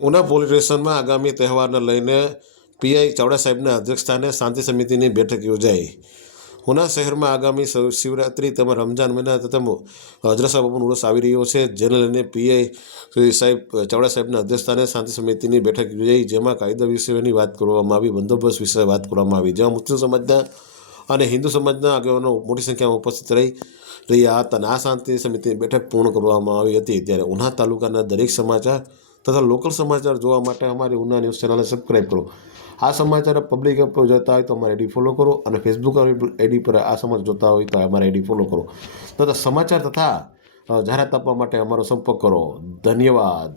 Una police સ્ટેશનમાં આગામી તહેવારને લઈને પીઆઈ ચાવડા સાહેબના અધ્યક્ષસ્થાને શાંતિ સમિતિની બેઠક યોજાઈ. ઉના શહેરમાં આગામી શિવરાત્રિ તેમજ રમજાન મહિના તથા હજરત બાપુનો ઉર્સ આવી રહ્યો છે, જેને લઈને પીઆઈ સાહેબ ચાવડા સાહેબના અધ્યક્ષસ્થાને શાંતિ સમિતિની બેઠક યોજાઈ, જેમાં કાયદા વિષયની વાત કરવામાં આવી, બંદોબસ્ત વિશે વાત કરવામાં આવી, જેમાં મુસ્લિમ સમાજના અને હિન્દુ સમાજના આગેવાનો મોટી સંખ્યામાં ઉપસ્થિત રહ્યા હતા અને આ શાંતિ સમિતિની બેઠક પૂર્ણ કરવામાં આવી હતી. ત્યારે ઉના તાલુકાના દરેક સમાચાર તથા લોકલ સમાચાર જોવા માટે અમારી ઉના ન્યૂઝ ચેનલને સબસ્ક્રાઈબ કરો. આ સમાચાર પબ્લિક એપ પર જોતા હોય તો અમારી આઈડી ફોલો કરો અને ફેસબુક આઈડી પર આ સમાચાર જોતા હોય તો અમારી આઈડી ફોલો કરો તથા સમાચાર તથા જાહેરાત આપવા માટે અમારો સંપર્ક કરો. ધન્યવાદ.